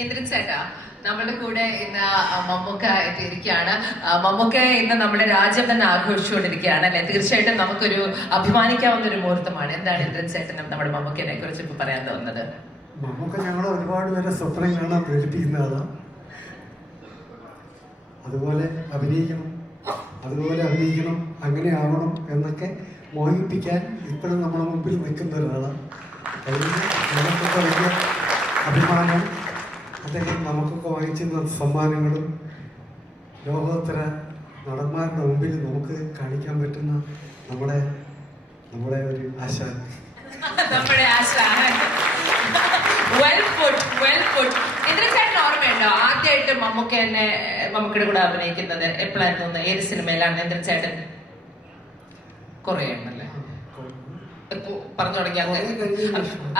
ഇന്ദ്രൻ ചേട്ടാ, നമ്മുടെ കൂടെ ഇന്ന് മമ്മൂക്ക എത്തിയിരിക്കുകയാണ്. മമ്മൂക്ക ഇന്ന് നമ്മുടെ രാജ്യം തന്നെ ആഘോഷിച്ചുകൊണ്ടിരിക്കുകയാണ് അല്ലെ? തീർച്ചയായിട്ടും നമുക്കൊരു അഭിമാനിക്കാവുന്ന ഒരു മുഹൂർത്തമാണ്. എന്താണ് ഇന്ദ്രൻ ചേട്ടനും നമ്മുടെ മമ്മൂക്കനെ കുറിച്ച് ഇപ്പൊ പറയാൻ തോന്നുന്നത്? മമ്മൂക്ക ഞങ്ങൾ ഒരുപാട് പേരെ സ്വപ്നം കാണാൻ പ്രേരിപ്പിക്കുന്നതാണ്. അതുപോലെ അഭിനയിക്കണം, അങ്ങനെ ആവണം എന്നൊക്കെ മോഹിപ്പിക്കാൻ ഇപ്പോഴും നമ്മുടെ മുമ്പിൽ നിൽക്കുന്ന ഒരാളാണ്. നമുക്കൊക്കെ വലിയ അഭിമാനം. അദ്ദേഹം നമുക്കൊക്കെ വാങ്ങിച്ചിരുന്ന സമ്മാനങ്ങളും ലോകോത്തര നടന്മാരുടെ മുമ്പിൽ നമുക്ക് കാണിക്കാൻ പറ്റുന്ന നമ്മുടെ ഒരു ആശാൻ. ഓർമ്മയുണ്ടോ ആദ്യമായിട്ട് മമ്മൂക്കയുടെ കൂടെ അഭിനയിക്കുന്നത് എപ്പോഴായിരുന്നു തോന്നുന്നത്? ഏത് സിനിമയിലാണ് ഇന്ദ്രൻ ചേട്ടൻ? കുറേ ഉണ്ടല്ലേ പറഞ്ഞു തുടങ്ങി.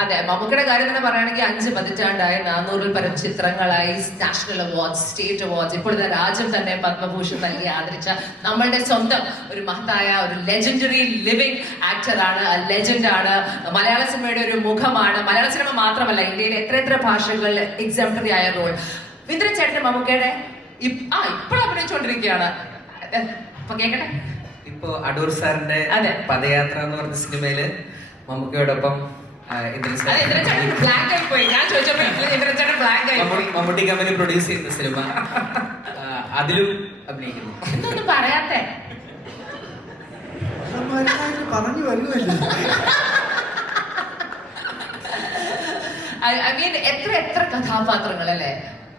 അതെ, മമ്മൂക്കയുടെ കാര്യം തന്നെ പറയുകയാണെങ്കിൽ 5 പതിറ്റാണ്ടായി, 400-ൽ പരം ചിത്രങ്ങളായി, നാഷണൽ അവാർഡ്സ്, സ്റ്റേറ്റ് അവാർഡ്സ്, ഇപ്പോഴത്തെ രാജ്യം തന്നെ പത്മഭൂഷൺ നൽകി ആദരിച്ച നമ്മളുടെ സ്വന്തം ഒരു മഹത്തായ ഒരു ലെജൻഡറി ലിവിംഗ് ആക്ടറാണ്, ലെജൻഡാണ്. മലയാള സിനിമയുടെ ഒരു മുഖമാണ്. മലയാള സിനിമ മാത്രമല്ല, ഇന്ത്യയിലെ എത്ര ഭാഷകൾ എക്സാംപ്ലറി ആയ റോൾ. ഇന്ദ്രൻ ചേട്ടന്റെ മമ്മൂക്കയുടെ ഇപ്പോഴും അഭിനയിച്ചുകൊണ്ടിരിക്കുകയാണ്. അപ്പൊ കേക്കട്ടെ. ഇപ്പോ അടൂർ സാറിന്റെ പദയാത്ര എന്ന് പറഞ്ഞ സിനിമയില് മമ്മൂക്കയോടൊപ്പം മമ്മൂട്ടി കമ്പനി പ്രൊഡ്യൂസ് ചെയ്യുന്ന സിനിമ, അതിലും അഭിനയിക്കുന്നു. എന്തൊന്നും പറയാത്തെ? പറഞ്ഞു വരുമല്ലേ. ഐ മീൻ എത്ര കഥാപാത്രങ്ങൾ അല്ലേ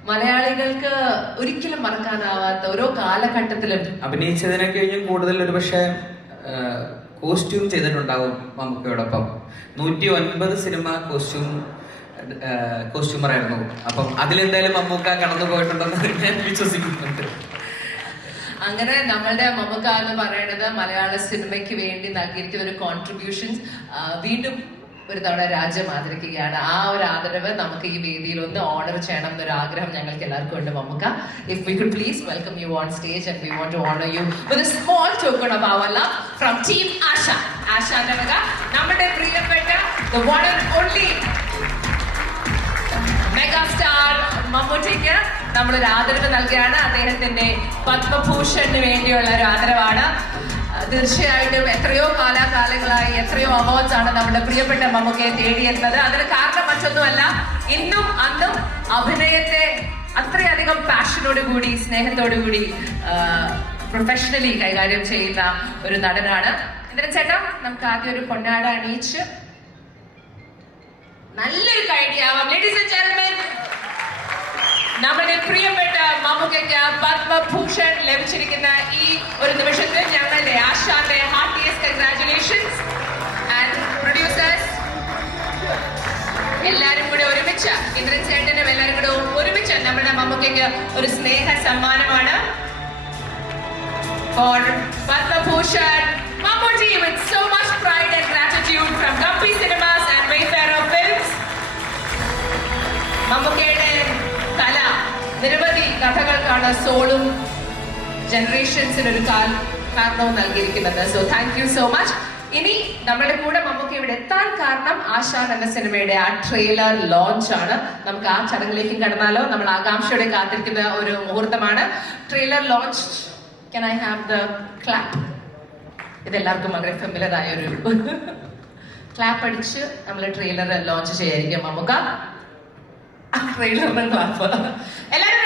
മലയാളികൾക്ക് ഒരിക്കലും മറക്കാനാവാത്ത ഓരോ കാലഘട്ടത്തിലും അഭിനയിച്ചതിനെ കഴിഞ്ഞും കൂടുതൽ ഒരു പക്ഷേ കോസ്റ്റ്യൂം ചെയ്തിട്ടുണ്ടാവും മമ്മൂക്കയോടൊപ്പം. 109 സിനിമ കോസ്റ്റ്യൂമർ ആയിരുന്നു. അപ്പം അതിലെന്തായാലും മമ്മൂക്ക കടന്നു പോയിട്ടുണ്ടെന്ന് ഞാൻ വിശ്വസിക്കുന്നുണ്ട്. അങ്ങനെ നമ്മളുടെ മമ്മൂക്ക എന്ന് പറയുന്നത് മലയാള സിനിമയ്ക്ക് വേണ്ടി നൽകിയിരിക്കുന്ന ഒരു കോൺട്രിബ്യൂഷൻസ് വീണ്ടും ഒരു തവണ രാജ്യം ആദരിക്കുകയാണ്. ആ ഒരു ആദരവ് നമുക്ക് ഈ വേദിയിൽ ഒന്ന് ഓണർ ചെയ്യണം എന്നൊരു ആഗ്രഹം ഞങ്ങൾക്ക് എല്ലാവർക്കും ഉണ്ട്. Mammukka, if we could please welcome you on stage and we want to honor you with a small token of our love from Team Asha. Asha എന്ന നമ്മുടെ പ്രിയപ്പെട്ട the one and only megastar മമ്മൂട്ടിക്ക് നമ്മളൊരു ആദരവ് നൽകുകയാണ്. അദ്ദേഹത്തിന്റെ പത്മഭൂഷണിന് വേണ്ടിയുള്ള ഒരു ആദരവാണ്. തീർച്ചയായിട്ടും എത്രയോ കാലാകാലങ്ങളായി എത്രയോ അവാർഡ്സ് ആണ് നമ്മുടെ പ്രിയപ്പെട്ട മമ്മൂക്കയെ തേടിയെത്തുന്നത്. അതിന് കാരണം മറ്റൊന്നുമല്ല, ഇന്നും അന്നും അഭിനയത്തെ അത്രയധികം പാഷനോട് കൂടി സ്നേഹത്തോടു കൂടി പ്രൊഫഷണലി കൈകാര്യം ചെയ്യുന്ന ഒരു നടനാണ് ഇന്ദ്രൻ ചേട്ടാ. നമുക്ക് ആദ്യം ഒരു പൊന്നാട അണിയിച്ച് നല്ലൊരു കൈഡിയാവാം. ലേഡീസ് ആൻഡ് ജെന്റിൽമെൻ, നമ്മുടെ പ്രിയപ്പെട്ട മമ്മൂക്കയ്ക്ക് പത്മഭൂഷൺ ലഭിച്ചിരിക്കുന്ന ഈ ഒരു നിമിഷത്തിൽ ഞങ്ങളുടെ ആശാന്റെ ഹാർട്ടിയസ്റ്റ് കൺഗ്രാറ്റുലേഷൻസ്. ആൻഡ് പ്രൊഡ്യൂസേഴ്സ് എല്ലാരും കൂടെ ഒരുമിച്ച്, ഇന്ദ്രൻ ചേട്ടനും എല്ലാരും കൂടെ ഒരുമിച്ച് നമ്മുടെ മമ്മൂക്കയ്ക്ക് ഒരു സ്നേഹ സമ്മാനമാണ്. For Padma Bhushan Mammootty with so much pride and gratitude from Gumpy Cinemas and Wayfarer Films. മമ്മൂക്കയുടെ കല നിരവധി കഥകൾക്കാണ് സോളും ജനറേഷൻസിന് ഒരു കാരണവും നൽകിയിരിക്കുന്നത്. So thank you so much. ഇനി നമ്മുടെ കൂടെ മമ്മൂക്ക ഇവിടെ എത്താൻ കാരണം ആശാൻ എന്ന സിനിമയുടെ ആ ട്രെയിലർ ലോഞ്ച് ആണ്. നമുക്ക് ആ ചടങ്ങിലേക്ക് കടന്നാലോ? നമ്മൾ ആകാംക്ഷയോടെ കാത്തിരിക്കുന്ന ഒരു മുഹൂർത്തമാണ് trailer launch. Can I have the clap? ഇതെല്ലാവർക്കും വളരെ ഫെമിലർ ആയ ഒരു ക്ലാപ്പ് അടിച്ച് നമ്മൾ ട്രെയിലർ ലോഞ്ച് ചെയ്യായിരിക്കും മമ്മൂക്ക. ട്രെയിലറിന് ക്ലാപ്പ് എല്ലാവരും